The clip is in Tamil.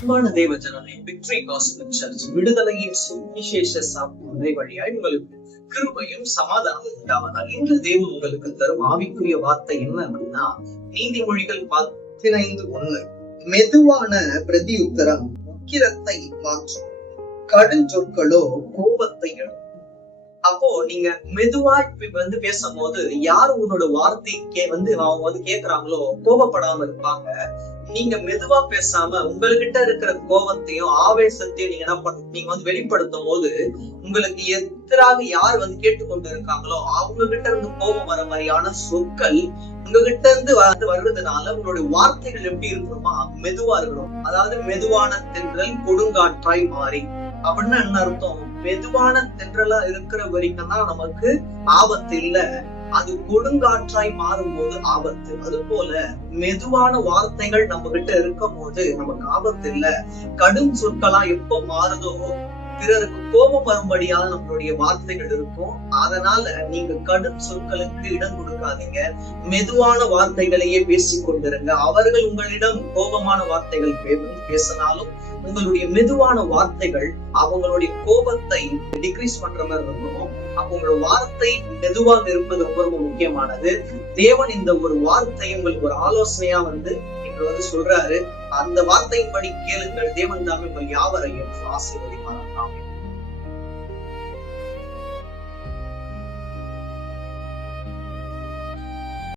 அன்பான தேவ ஜனமே, விக்டரி காஸ்பல் சர்ச் விடுதலையின் சுவிசேஷ சாப்பிடுவதை வழியாய் உங்களுக்கு கிருபையும் சமாதானம் உண்டாவதால் இன்று தேவன் உங்களுக்கு தரும் ஆவிக்குரிய வார்த்தை என்ன அப்படின்னா, நீதிமொழிகள் 15:1. மெதுவான பிரதியுத்தரம் உக்கிரத்தை மாற்றும், கடுஞ்சொற்களோ கோபத்தை எழும். அப்போ நீங்க மெதுவா பேசும்போது யாரு உன்னோட வார்த்தை அவங்க கேக்குறாங்களோ கோபப்படாம இருப்பாங்க. நீங்க மெதுவா பேசாம உங்ககிட்ட இருக்கிற கோபத்தையும் ஆவேசத்தையும் நீங்க வெளிப்படுத்தும் போது உங்களுக்கு எதிராக யார் கேட்டுக்கொண்டு இருக்காங்களோ அவங்க கிட்ட இருந்து கோபம் வர மாதிரியான சொற்கள் உங்ககிட்ட இருந்து வர்றதுனால உங்களுடைய வார்த்தைகள் எப்படி இருக்கணுமா, மெதுவா இருக்கணும். அதாவது மெதுவான தென்றல் கொடுங்காற்றாய் மாறி அப்படின்னா என்ன அர்த்தம்? மெதுவான தென்றலா இருக்கிற வரைக்கும் தான் நமக்கு ஆபத்து இல்ல, அது கொடுங்காற்றாய் மாறும் போது ஆபத்து. அது போல மெதுவான வார்த்தைகள் நம்ம கிட்ட இருக்கும் போது நமக்கு ஆபத்து இல்ல. கடும் சொற்களா எப்ப மாறுதோ பிறருக்கு கோபம் வரும்படியாக நம்மளுடைய வார்த்தைகள் இருக்கும். அதனால நீங்க கடும் சொற்களுக்கு இடம் கொடுக்காதீங்க, மெதுவான வார்த்தைகளையே பேசிக் கொண்டிருங்க. அவர்கள் உங்களிடம் கோபமான வார்த்தைகள் பேசினாலும் உங்களுடைய மெதுவான வார்த்தைகள் அவங்களுடைய கோபத்தை டிக்ரீஸ் பண்ற மாதிரி இருக்கணும். அப்ப உங்களோட வார்த்தை மெதுவாக இருப்பது ரொம்ப ரொம்ப முக்கியமானது. தேவன் இந்த ஒரு வார்த்தை உங்களுக்கு ஒரு ஆலோசனையா சொல்றாரு. அந்த வார்த்தையின்படி கேளுங்கள், தேவன் தாமே உங்கள் யாவரையும் ஆசீர்வதிப்பார்.